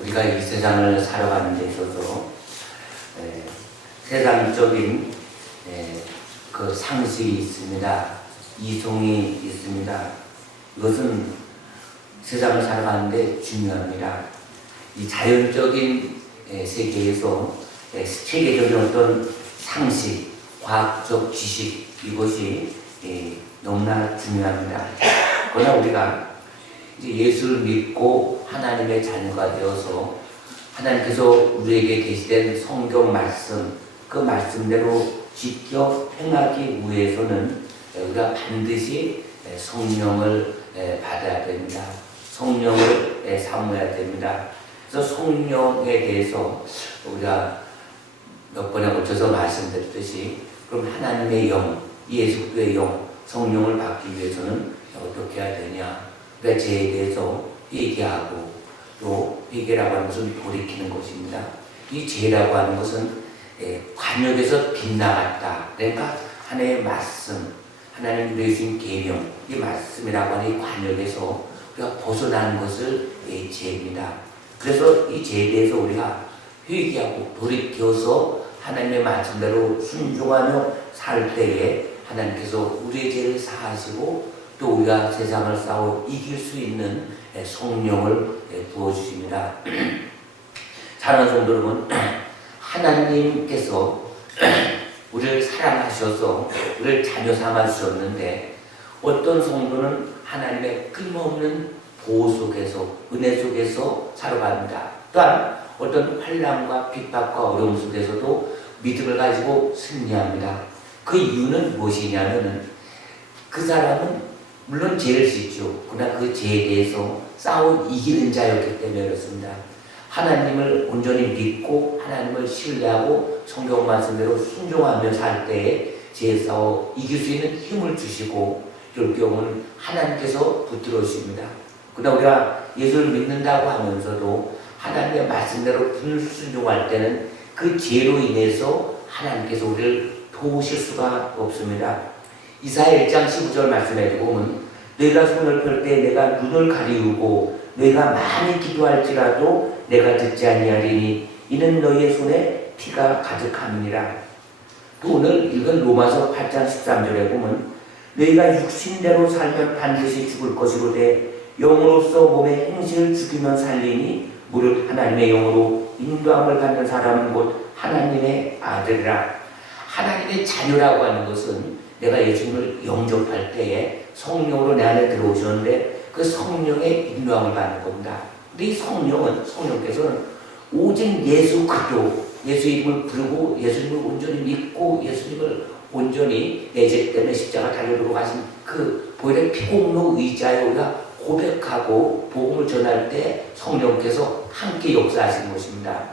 우리가 이 세상을 살아가는 데 있어서 세상적인 그 상식이 있습니다. 이성이 있습니다. 이것은 세상을 살아가는데 중요합니다. 이 자연적인 세계에서 세계적인 어떤 상식, 과학적 지식 이것이 너무나 중요합니다. 그러나 우리가 이제 예수를 믿고 하나님의 자녀가 되어서 하나님께서 우리에게 계시된 성경 말씀, 그 말씀대로 지켜 행하기 위해서는 우리가 반드시 성령을 받아야 됩니다. 성령을 사모해야 됩니다. 그래서 성령에 대해서 우리가 몇 번에 걸쳐서 말씀드렸듯이 그럼 하나님의 영, 예수 그리스도의 영, 성령을 받기 위해서는 어떻게 해야 되냐? 그러니까 죄에 대해서 회개하고 또 회개라고 하는 것은 돌이키는 것입니다. 이 죄라고 하는 것은 관역에서 빗나갔다. 그러니까 하나님의 말씀, 하나님 내신 계명, 이 말씀이라고 하는 이 관역에서 우리가 벗어나는 것을 죄입니다. 그래서 이 죄에 대해서 우리가 회개하고 돌이켜서 하나님의 말씀대로 순종하며 살 때에 하나님께서 우리의 죄를 사하시고 또 우리가 세상을 싸워 이길 수 있는 성령을 부어주십니다. 사랑하는 성도 여러분, 하나님께서 우리를 사랑하셔서 우리를 자녀 삼아 주셨는데 어떤 성도는 하나님의 끊임없는 보호 속에서 은혜 속에서 살아갑니다. 또한 어떤 환난과 핍박과 어려움 속에서도 믿음을 가지고 승리합니다. 그 이유는 무엇이냐면 그 사람은 물론 죄를 짓죠. 그러나 그 죄에 대해서 싸워 이기는 자였기 때문에 그렇습니다. 하나님을 온전히 믿고 하나님을 신뢰하고 성경 말씀대로 순종하며 살 때에 죄에 싸워 이길 수 있는 힘을 주시고 이럴 경우는 하나님께서 붙들어 주십니다. 그러나 우리가 예수를 믿는다고 하면서도 하나님의 말씀대로 불순종할 때는 그 죄로 인해서 하나님께서 우리를 도우실 수가 없습니다. 이사야 1장 15절 말씀에 보면 너희가 손을 펼 때 내가 눈을 가리우고 너희가 많이 기도할지라도 내가 듣지 아니하리니 이는 너희의 손에 피가 가득함이니라. 또 오늘 읽은 로마서 8장 13절에 보면 너희가 육신대로 살면 반드시 죽을 것이로되 영으로서 몸의 행실을 죽이면 살리니 무릇 하나님의 영으로 인도함을 받는 사람은 곧 하나님의 아들이라. 하나님의 자녀라고 하는 것은 내가 예수님을 영접할 때에 성령으로 내 안에 들어오셨는데 그 성령의 인도함을 받는 겁니다. 근데 이 성령께서는 오직 예수 그리스도, 예수 이름을 부르고 예수님을 온전히 믿고 예수님을 온전히 내 죄 때문에 십자가 달려 가신 그 보혈의 피공로 의지하여 우리가 고백하고 복음을 전할 때 성령께서 함께 역사하시는 것입니다.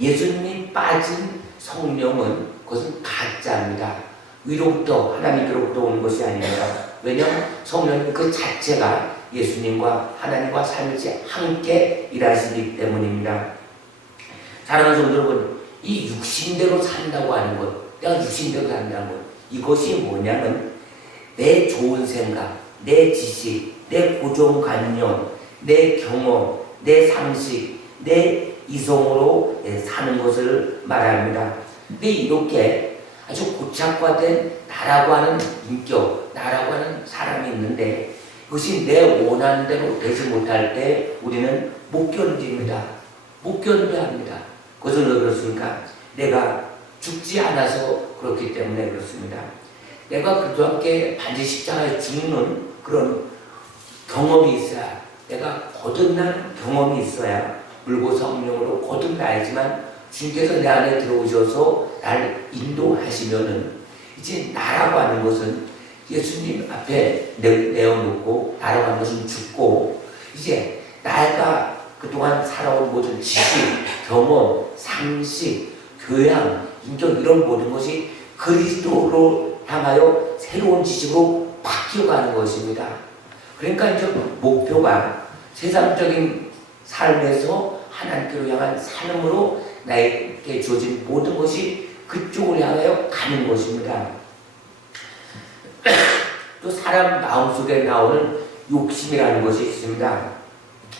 예수님이 빠진 성령은 그것은 가짜입니다. 위로부터 하나님께로부터 오는 것이 아닙니다. 왜냐하면 성령님 그 자체가 예수님과 하나님과 살지 함께 일하시기 때문입니다. 사랑하는 성도 여러분, 이 육신대로 산다고 하는 것, 내가 육신대로 산다는 것, 이것이 뭐냐면 내 좋은 생각, 내 지식, 내 고정관념, 내 경험, 내 상식, 내 이성으로 사는 것을 말합니다. 근데 이렇게 아주 고착화된 나라고 하는 인격, 나라고 하는 사람이 있는데 그것이 내 원하는 대로 되지 못할 때 우리는 못 견딥니다. 못 견뎌합니다. 그것은 왜 그렇습니까? 내가 죽지 않아서 그렇기 때문에 그렇습니다. 내가 그리스도와 함께 반드시 십자가에 죽는 그런 경험이 있어야, 내가 거듭난 경험이 있어야 물고 성령으로 거듭나야지만 주님께서 내 안에 들어오셔서 나를 인도하시면은 이제 나라고 하는 것은 예수님 앞에 내어놓고 나라고 하는 것은 죽고 이제 내가 그동안 살아온 모든 지식, 경험, 상식, 교양, 인격 이런 모든 것이 그리스도로 향하여 새로운 지식으로 바뀌어가는 것입니다. 그러니까 이제 목표가 세상적인 삶에서 하나님께로 향한 삶으로 나에게 주어진 모든 것이 그쪽을 향하여 가는 것입니다. 또 사람 마음속에 나오는 욕심이라는 것이 있습니다.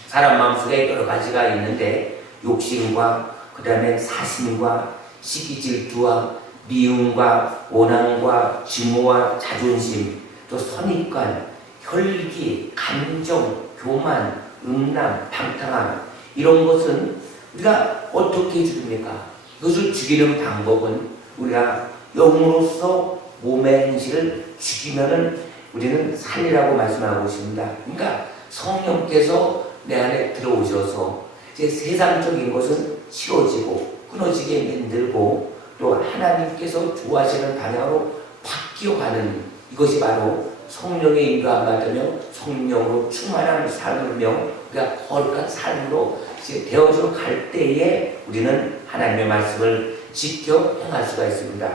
사람 마음속에 여러 가지가 있는데 욕심과 그 다음에 사심과 시기 질투와 미움과 원함과 증오와 자존심, 또 선입관, 혈기, 감정, 교만, 음란, 방탕함, 이런 것은 우리가 어떻게 죽입니까? 이것을 죽이는 방법은 우리가 영으로서 몸의 행실을 죽이면은 우리는 살리라고 말씀하고 있습니다. 그러니까 성령께서 내 안에 들어오셔서 이제 세상적인 것은 싫어지고 끊어지게 만들고 또 하나님께서 좋아하시는 방향으로 바뀌어가는, 이것이 바로 성령의 인도함 받으며 성령으로 충만한 삶이며 우리가 거룩한 삶으로 이제 되어져 갈 때에 우리는 하나님의 말씀을 지켜 행할 수가 있습니다.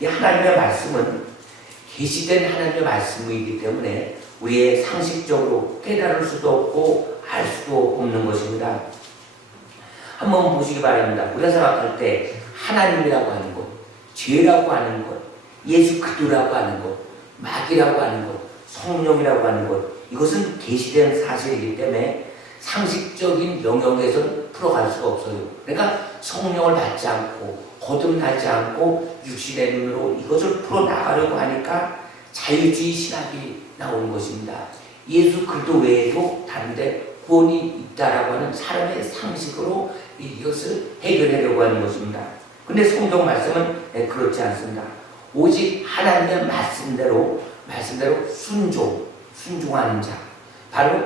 이 하나님의 말씀은 계시된 하나님의 말씀이기 때문에 우리의 상식적으로 깨달을 수도 없고 알 수도 없는 것입니다. 한번 보시기 바랍니다. 우리가 생각할 때 하나님이라고 하는 것, 죄라고 하는 것, 예수 그리스도라고 하는 것, 마귀라고 하는 것, 성령이라고 하는 것, 이것은 계시된 사실이기 때문에 상식적인 영역에서는 풀어갈 수가 없어요. 그러니까 성령을 받지 않고 거듭나지 않고 육신의 눈으로 이것을 풀어나가려고 하니까 자유주의 신학이 나오는 것입니다. 예수 그리스도 외에도 다른 데 구원이 있다라고 하는 사람의 상식으로 이것을 해결하려고 하는 것입니다. 근데 성경 말씀은 그렇지 않습니다. 오직 하나님의 말씀대로 순종하는 자, 바로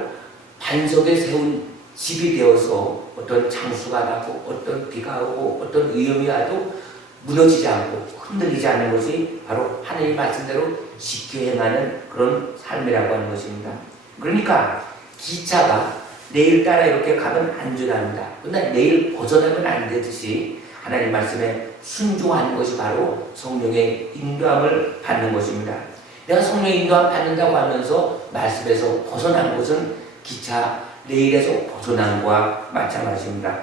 반석에 세운 집이 되어서 어떤 장수가 나고 어떤 비가 오고 어떤 위험이 와도 무너지지 않고 흔들리지 않는 것이 바로 하나님의 말씀대로 쉽게 행하는 그런 삶이라고 하는 것입니다. 그러니까 기차가 내일 따라 이렇게 가면 안전합니다. 그러나 내일 벗어나면 안 되듯이 하나님 말씀에 순종하는 것이 바로 성령의 인도함을 받는 것입니다. 내가 성령의 인도함 받는다고 하면서 말씀에서 벗어난 것은 기차 레일에서 벗어난 것과 마찬가지입니다.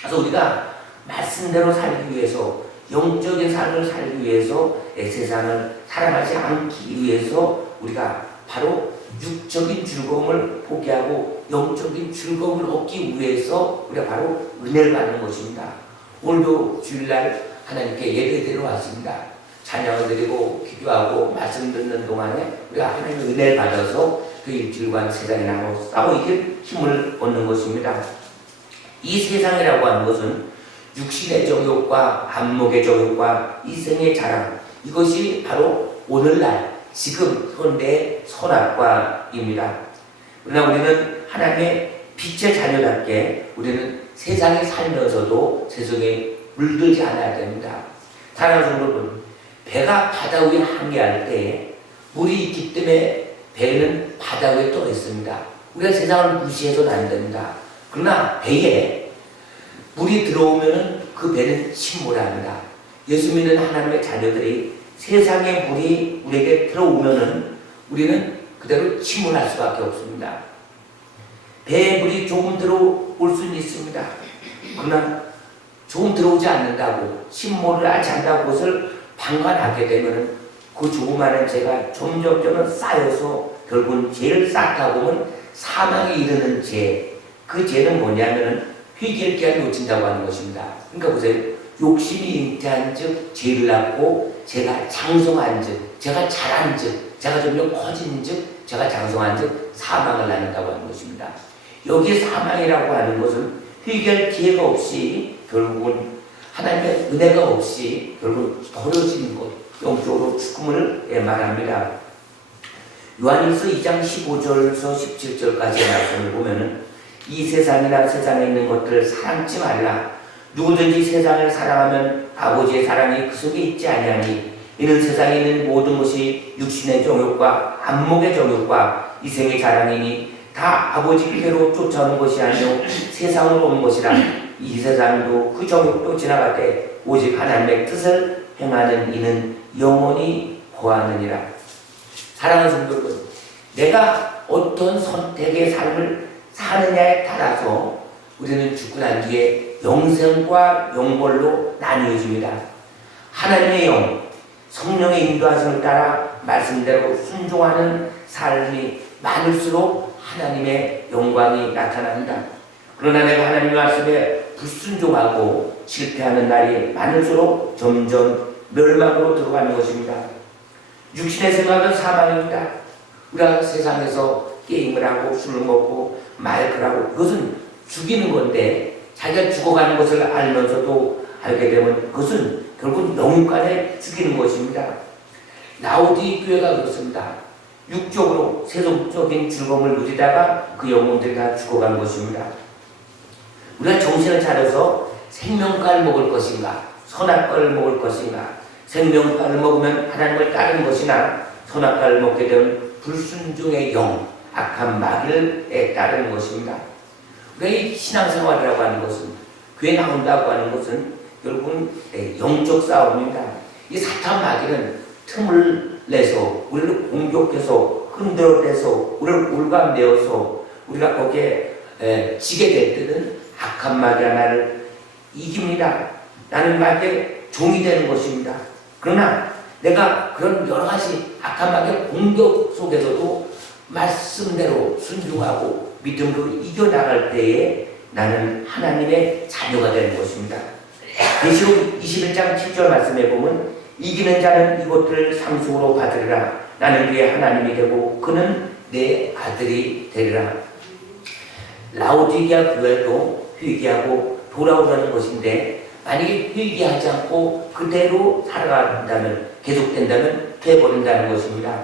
그래서 우리가 말씀대로 살기 위해서, 영적인 삶을 살기 위해서, 세상을 살아가지 않기 위해서 우리가 바로 육적인 즐거움을 포기하고 영적인 즐거움을 얻기 위해서 우리가 바로 은혜를 받는 것입니다. 오늘도 주일날 하나님께 예배드리러 왔습니다. 찬양을 드리고 기도하고 말씀 듣는 동안에 우리가 하나님의 은혜를 받아서 그 일주일간 세상에 나가고 싸워 이길 힘을 얻는 것입니다. 이 세상이라고 하는 것은 육신의 정욕과 안목의 정욕과 이생의 자랑, 이것이 바로 오늘날 지금 현대의 선악과입니다. 그러나 우리는 하나님의 빛의 자녀답게 우리는 세상에 살면서도 세상에 물들지 않아야 됩니다. 사랑하는 여러분, 배가 바다 위에 항해할 때 물이 있기 때문에 배는 바다 위에 떠 있습니다. 우리가 세상을 무시해서는 안 됩니다. 그러나 배에 물이 들어오면 그 배는 침몰합니다. 예수 믿는 하나님의 자녀들이 세상의 물이 우리에게 들어오면은 우리는 그대로 침몰할 수밖에 없습니다. 배에 물이 조금 들어올 수는 있습니다. 그러나 조금 들어오지 않는다고, 침몰을 하지 않는다고 그것을 방관하게 되면은 그 조그마한 죄가 점점 쌓여서 결국은 죄를 쌓다 보면 사망에 이르는 죄, 그 죄는 뭐냐면은 회개할 기한을 놓친다고 하는 것입니다. 그러니까 보세요. 욕심이 잉태한 즉 죄를 낳고, 제가 장성한 즉, 제가 자란 즉, 제가 점점 커진 즉, 제가 장성한 즉 사망을 낳는다고 하는 것입니다. 여기에 사망이라고 하는 것은 회개할 기회가 없이 결국은 하나님의 은혜가 없이 결국은 버려지는 것, 영적으로 죽음을 말합니다. 요한일서 2장 15절에서 17절까지의 말씀을 보면은 이 세상이나 세상에 있는 것들을 사랑치 말라. 누구든지 세상을 사랑하면 아버지의 사랑이 그 속에 있지 아니하니 이는 세상에 있는 모든 것이 육신의 정욕과 안목의 정욕과 이생의 자랑이니 다 아버지께로 쫓아오는 것이 아니요 세상으로 온 것이라. 이 세상도 그 정욕도 지나가되 오직 하나님의 뜻을 행하는 이는 영원히 거하느니라. 사랑하는 성도 여러분, 내가 어떤 선택의 삶을 사느냐에 따라서 우리는 죽고 난 뒤에 영생과 영벌로 나뉘어집니다. 하나님의 영, 성령의 인도하심을 따라 말씀대로 순종하는 삶이 많을수록 하나님의 영광이 나타난다. 그러나 내가 하나님 말씀에 불순종하고 실패하는 날이 많을수록 점점 멸망으로 들어가는 것입니다. 육신의 생각은 사망입니다. 우리가 세상에서 게임을 하고 술을 먹고 마이크를 하고 그것은 죽이는 건데 자기가 죽어가는 것을 알면서도 알게 되면 그것은 결국 영육간에 죽이는 것입니다. 라오디교회가 그렇습니다. 육적으로 세속적인 즐거움을 누리다가 그 영혼들이 다 죽어간 것입니다. 우리가 정신을 차려서 생명과를 먹을 것인가, 선악과를 먹을 것인가, 생명과를 먹으면 하나님을 따르는 것이나 선악과를 먹게 되면 불순종의 영, 악한 마귀를 따르는 것입니다. 우리가 이 신앙생활이라고 하는 것은, 교회 나온다고 하는 것은 결국은 영적 싸움입니다. 이 사탄 마귀는 틈을 내서 우리를 공격해서 흔들어대서 우리를 올감내어서 우리가 거기에 지게 될 때는 악한 마귀 하나를 이깁니다. 나는 마귀의 종이 되는 것입니다. 그러나 내가 그런 여러 가지 악한 마귀의 공격 속에서도 말씀대로 순종하고 믿음으로 이겨나갈 때에 나는 하나님의 자녀가 되는 것입니다. 계시록 21장 7절 말씀에 보면 이기는 자는 이것들을 상속으로 받으리라. 나는 그의 하나님이 되고 그는 내 아들이 되리라. 라오디게아 교회도 회개하고 돌아오라는 것인데 만약에 회개하지 않고 그대로 살아간다면 계속된다면 돼버린다는 것입니다.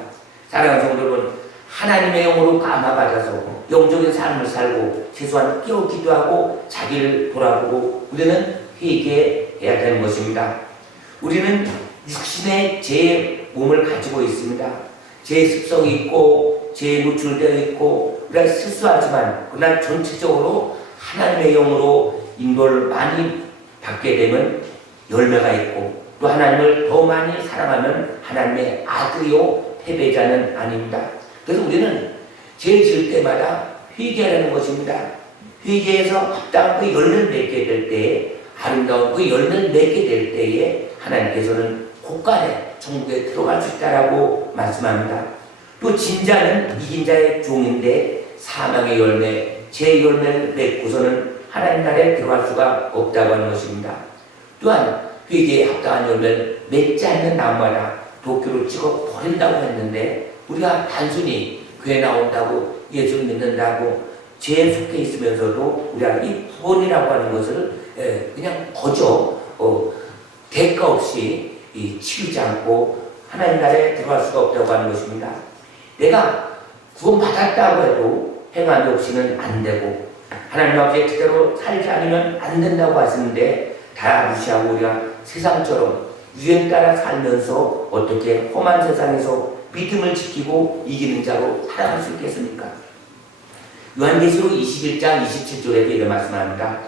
사랑하는 성도 여러분, 하나님의 영으로 감화받아서 영적인 삶을 살고 최소한 깨어 기도하고 자기를 돌아보고 우리는 회개해야 되는 것입니다. 우리는 육신의 제 몸을 가지고 있습니다. 제 습성이 있고 제 노출되어 있고 우리가 실수하지만 그러나 전체적으로 하나님의 영으로 인도를 많이 받게 되면 열매가 있고 또 하나님을 더 많이 사랑하면 하나님의 아들이요 패배자는 아닙니다. 그래서 우리는 죄를 지을 때마다 회개하는 것입니다. 회개해서 합당한 그 열매를 맺게 될 때에 아름다운 그 열매를 맺게 될 때에 하나님께서는 곳간에 천국에 들어갈 수 있다라고 말씀합니다. 또 진자는 이긴 자의 종인데 사망의 열매, 제 열매를 맺고서는 하나님 나라에 들어갈 수가 없다고 하는 것입니다. 또한 회개에 합당한 열매를 맺지 않는 나무마다 도끼로 찍어 버린다고 했는데 우리가 단순히 교회 나온다고 예수 믿는다고 죄에 속해 있으면서도 우리가 이 구원이라고 하는 것을 그냥 거저 대가 없이 치우지 않고 하나님 나라에 들어갈 수가 없다고 하는 것입니다. 내가 구원받았다고 해도 행함이 없이는 안 되고 하나님 아버지의 뜻대로 살지 않으면 안 된다고 하시는데 다 무시하고 우리가 세상처럼 유행 따라 살면서 어떻게 험한 세상에서 믿음을 지키고 이기는 자로 살아갈 수 있겠습니까? 요한계시록 21장 27절에도 이런 말씀합니다.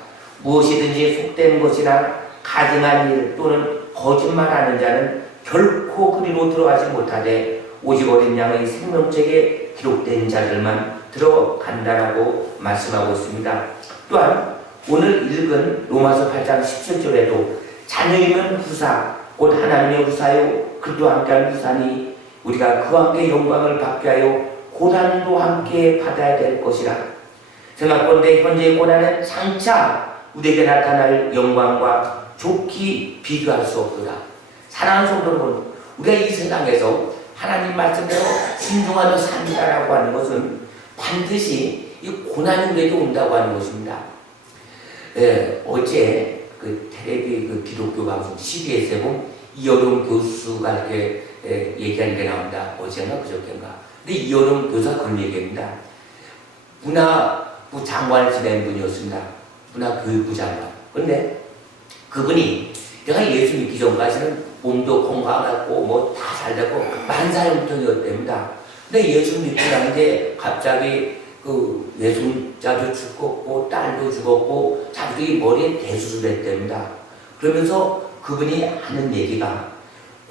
무엇이든지 속된 것이나 가증한 일 또는 거짓말하는 자는 결코 그리로 들어가지 못하되 오직 어린 양의 생명책에 기록된 자들만 들어간다라고 말씀하고 있습니다. 또한 오늘 읽은 로마서 8장 17절에도 자녀이면 후사 곧 하나님의 후사요 그리스도와 함께한 후사니 우리가 그와 함께 영광을 받게 하여 고난도 함께 받아야 될 것이라. 생각건대 현재의 고난은 장차 우리에게 나타날 영광과 좋게 비교할 수 없도다. 사랑하는 성도 여러분, 우리가 이 세상에서 하나님 말씀대로 순종하며 산다라고 하는 것은 반드시 이 고난이 우리에게 온다고 하는 것입니다. 어제 그 텔레비 그 기독교 방송 CBS에 보면 이여름 교수가 이렇게 얘기하는 게 나온다. 어제나 그저께인가. 근데 이여름 교수가 그런 얘기입니다. 문화부 장관을 지낸 분이었습니다. 문화교육부 장관. 근데 그분이 내가 예수 믿기 전까지는 몸도 건강하고 뭐 다 잘되고 만사형통이었답니다. 근데 예수 믿고 나는데 갑자기 그 외손자도 죽었고 딸도 죽었고 자기들이 머리에 대수술했답니다. 그러면서 그분이 하는 얘기가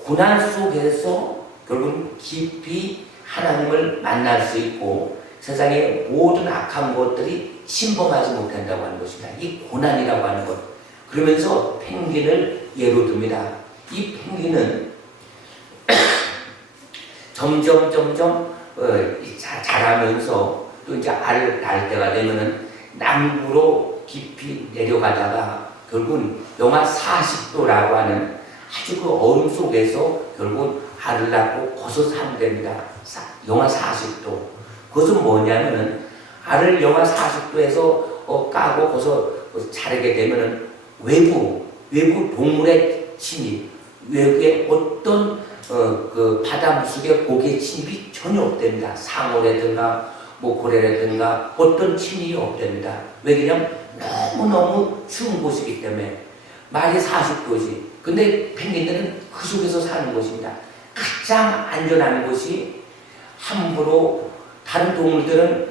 고난 속에서 결국 깊이 하나님을 만날 수 있고 세상의 모든 악한 것들이 침범하지 못한다고 하는 것입니다. 이 고난이라고 하는 것. 그러면서 펭귄을 예로 듭니다. 이 펭귄은 점점 자라면서 또 이제 알 날 때가 되면은 남부로 깊이 내려가다가 결국은 영하 40도라고 하는 아주 그 얼음 속에서 결국은 알을 낳고 거기서 살면 됩니다. 영하 40도. 그것은 뭐냐면은 알을 영하 40도에서 까고 거기서 자르게 되면은 외부 동물의 침입, 외부의 어떤 그 바다 물속에 고기의 침입이 전혀 없답니다. 상어라든가 뭐 고래라든가 어떤 침입이 없답니다. 왜냐면 너무너무 추운 곳이기 때문에. 말이 40도지. 근데 펭귄들은 그 속에서 사는 것입니다. 가장 안전한 곳이 함부로 다른 동물들은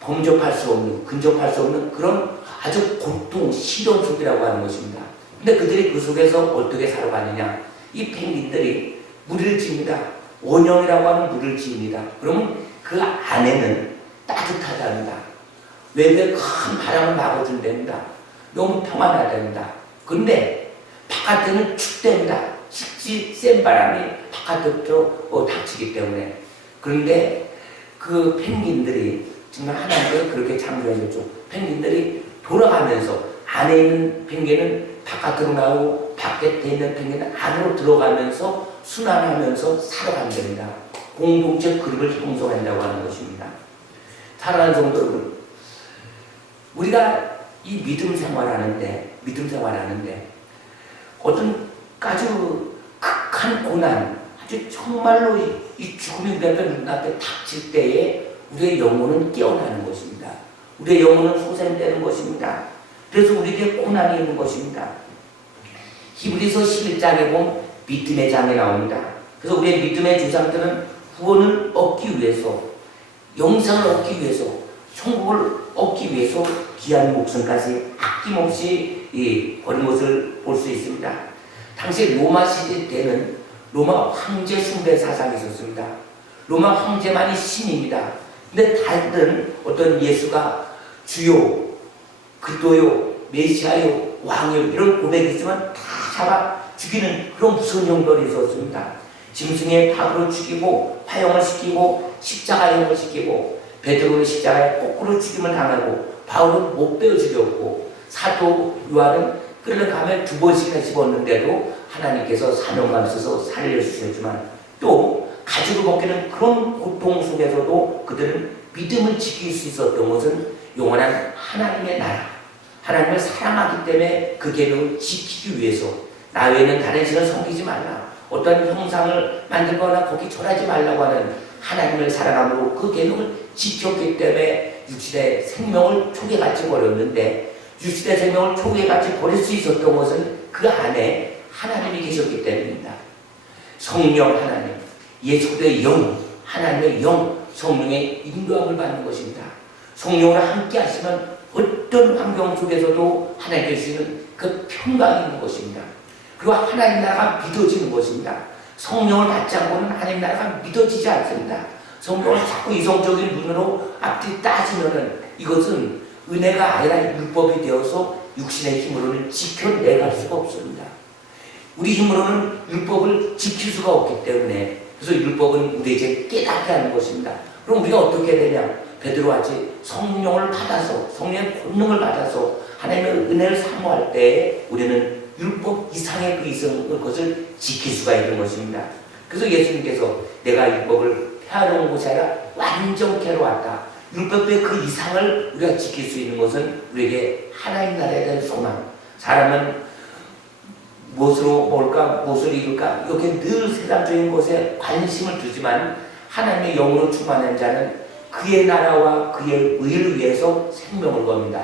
범접할 수 없는, 근접할 수 없는 그런 아주 고통, 시련 속이라고 하는 것입니다. 근데 그들이 그 속에서 어떻게 살아가느냐? 이 펭귄들이 무리를 지입니다. 원형이라고 하는 무리를 지입니다. 그러면 그 안에는 따뜻하답니다. 외부에 큰 바람을 막아준답니다. 너무 평안하답니다. 근데 바깥에는 춥답니다. 실지 센 바람이 바깥으로 닥치기 때문에. 그런데 그 펭귄들이 정말 하나님께서 그렇게 창조해줬죠. 펭귄들이 돌아가면서 안에 있는 펭귄은 바깥으로 나오고 밖에 있는 펭귄은 안으로 들어가면서 순환하면서 살아간답니다. 공동체 그룹을 형성한다고 하는 것입니다. 사랑하는 성도 여러분, 우리가 이 믿음 생활하는데 어떤 아주 극한 고난, 아주 정말로 이 죽음이 눈앞에 닥칠 때에 우리의 영혼은 깨어나는 것입니다. 우리의 영혼은 소생되는 것입니다. 그래서 우리에게 고난이 있는 것입니다. 히브리서 11장에 보면 믿음의 장이 나옵니다. 그래서 우리의 믿음의 주장들은 구원을 얻기 위해서, 영생을 얻기 위해서, 천국을 얻기 위해서 귀한 목숨까지 아낌없이 버린 것을 볼 수 있습니다. 당시 로마 시대 때는 로마 황제 숭배 사상이 있었습니다. 로마 황제만이 신입니다. 근데 다른 어떤 예수가 주요, 그리스도요, 메시아요, 왕요 이런 고백이 있으면 다 잡아 죽이는 그런 무서운 형벌이 있었습니다. 짐승의 닭으로 죽이고 화형을 시키고 십자가형을 시키고 베드로는 십자가에 거꾸로 죽임을 당하고 바울은 못 베어 죽였고 사도 요한은 끓는 감에 2번씩이나 집었는데도 하나님께서 사명감 있어서 살려주셨지만 또 가지고 먹기는 그런 고통 속에서도 그들은 믿음을 지킬 수 있었던 것은 영원한 하나님의 나라, 하나님을 사랑하기 때문에 그 계명을 지키기 위해서 나 외에는 다른 신을 섬기지 말라, 어떤 형상을 만들거나 거기 절하지 말라고 하는 하나님을 사랑함으로 그 계명을 지켰기 때문에 육신의 생명을 초기같이 버렸는데, 육신의 생명을 초기같이 버릴 수 있었던 것은 그 안에 하나님이 계셨기 때문입니다. 성령 하나님, 예수 그리스도의 영, 하나님의 영, 성령의 인도함을 받는 것입니다. 성령으로 함께 하시면 어떤 환경 속에서도 하나님께 주시는 그 평강이 있는 것입니다. 그리고 하나님 나라가 믿어지는 것입니다. 성령을 받지 않고는 하나님 나라가 믿어지지 않습니다. 성령을 자꾸 이성적인 눈으로 앞뒤 따지면은 이것은 은혜가 아니라 율법이 되어서 육신의 힘으로는 지켜내갈 수가 없습니다. 우리 힘으로는 율법을 지킬 수가 없기 때문에, 그래서 율법은 우리 이제 깨닫게 하는 것입니다. 그럼 우리가 어떻게 되냐? 베드로같이 성령을 받아서, 성령의 권능을 받아서 하나님의 은혜를 사모할 때 우리는 율법 이상의 그 이성을 것을 지킬 수가 있는 것입니다. 그래서 예수님께서 내가 율법을 폐하러 온 것이 아니라 완전케로 왔다. 율법의 그 이상을 우리가 지킬 수 있는 것은 우리에게 하나님 나라에 대한 소망. 사람은 무엇으로 먹을까, 무엇을 입을까 이렇게 늘 세상적인 것에 관심을 두지만 하나님의 영으로 충만한 자는 그의 나라와 그의 의를 위해서 생명을 겁니다.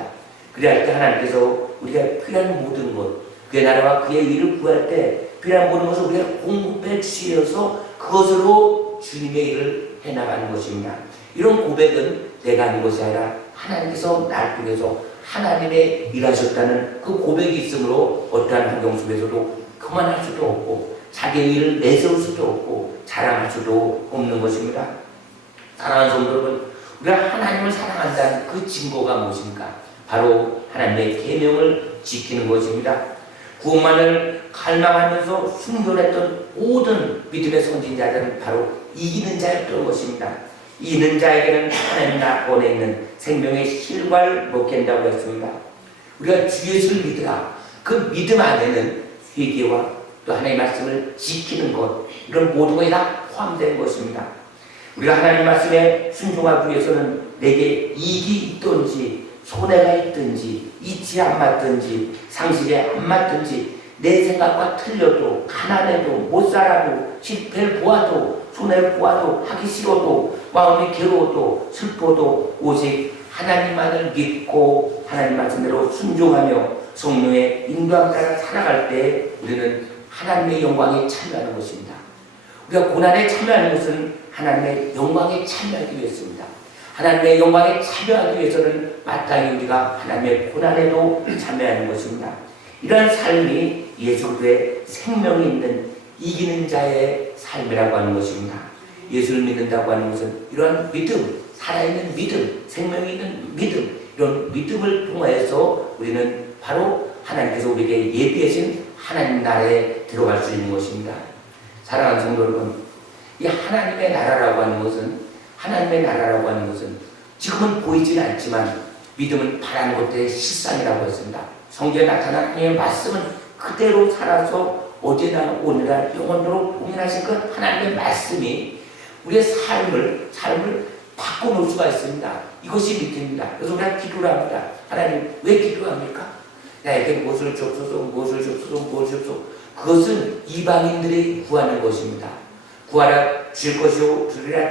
그래야 할 때 하나님께서 우리가 필요한 모든 것, 그의 나라와 그의 의를 구할 때 필요한 모든 것을 우리가 공급해 주셔서 그것으로 주님의 일을 해나가는 것입니다. 이런 고백은 내가 하는 것이 아니라 하나님께서 날 통해서 하나님의 일하셨다는 그 고백이 있으므로 어떠한 환경 속에서도 그만할 수도 없고 자기의 일을 내세울 수도 없고 자랑할 수도 없는 것입니다. 사랑하는 성도 여러분, 우리가 하나님을 사랑한다는 그 증거가 무엇입니까? 바로 하나님의 계명을 지키는 것입니다. 구원만을 갈망하면서 순결했던 모든 믿음의 선진자들은 바로 이기는 자였던 것입니다. 이는 자에게는 하나님 안에 있는 생명의 실과를 먹게 한다고 했습니다. 우리가 주 예수를 믿으라. 그 믿음 안에는 회개와 또 하나님의 말씀을 지키는 것, 이런 모든 것이 다 포함된 것입니다. 우리가 하나님 말씀에 순종하기 위해서는 내게 이익이 있든지 손해가 있든지 이치에 안 맞든지 상식에 안 맞든지 내 생각과 틀려도 가난해도 못 살아도 실패를 보아도 손해를 보아도 하기 싫어도 마음이 괴로워도 슬퍼도 오직 하나님만을 믿고 하나님 말씀대로 순종하며 성령의 인도함 따라 살아갈 때 우리는 하나님의 영광에 참여하는 것입니다. 우리가 고난에 참여하는 것은 하나님의 영광에 참여하기 위해서입니다. 하나님의 영광에 참여하기 위해서는 마땅히 우리가 하나님의 고난에도 참여하는 것입니다. 이러한 삶이 예수 그리스도의 생명이 있는 이기는 자의 삶이라고 하는 것입니다. 예수를 믿는다고 하는 것은 이러한 믿음, 살아있는 믿음, 생명이 있는 믿음, 이런 믿음을 통해서 우리는 바로 하나님께서 우리에게 예비하신 하나님 나라에 들어갈 수 있는 것입니다. 사랑하는 성도 여러분, 이 하나님의 나라라고 하는 것은 지금은 보이지는 않지만 믿음은 바라는 것들의 실상이라고 했습니다. 성경에 나타난 하나님의 말씀은 그대로 살아서 어제나 오늘날 영원토록 동일하신 그 하나님의 말씀이 우리의 삶을 바꿔놓을 수가 있습니다. 이것이 믿음입니다. 그래서 우리가 기도를 합니다. 하나님 왜 기도합니까? 나에게 무엇을 주옵소서. 그것은 이방인들이 구하는 것입니다. 구하라 주실 것이요 주리라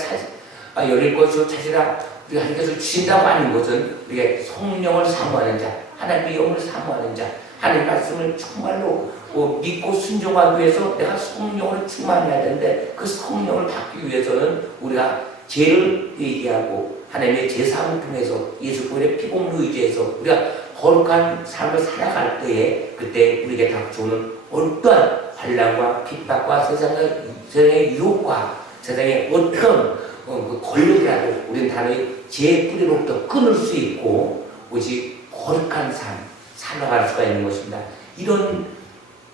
열릴 것이요 찾으라 우리가 하나님께서 주신다고 하는 것은 우리가 성령을 사모하는 자, 하나님의 영을 사모하는 자, 하나님의 말씀을 정말로 믿고 순종하기 위해서 내가 성령을 충만해야 되는데 그 성령을 받기 위해서는 우리가 죄를 회개하고 하나님의 제사함을 통해서 예수 그리스도의 피공로 의지해서 우리가 거룩한 삶을 살아갈 때에 그때 우리에게 닥쳐오는 어떠한 환난과 핍박과 세상의 유혹과 세상의 어떤 그 권력이라도 우리는 단호히 죄의 뿌리로부터 끊을 수 있고 오직 거룩한 삶 살아갈 수가 있는 것입니다. 이런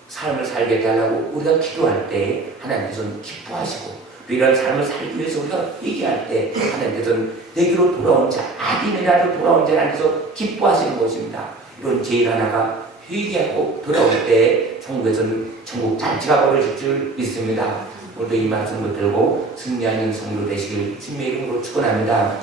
삶을 살게 달라고 우리가 기도할 때 하나님께서는 기뻐하시고 또 이런 삶을 살기 위해서 우리가 얘기할 때 하나님께서는 내게로 돌아온 자, 악인이라도 돌아온 자를 하나님께서 기뻐하시는 것입니다. 이런 죄인 하나가 회개하고 돌아올 때 천국에서는 천국 잔치가 벌어질 줄 믿습니다. 오늘도 이 말씀을 들고 승리하는 성도 되시길 주님의 이름으로 축원합니다.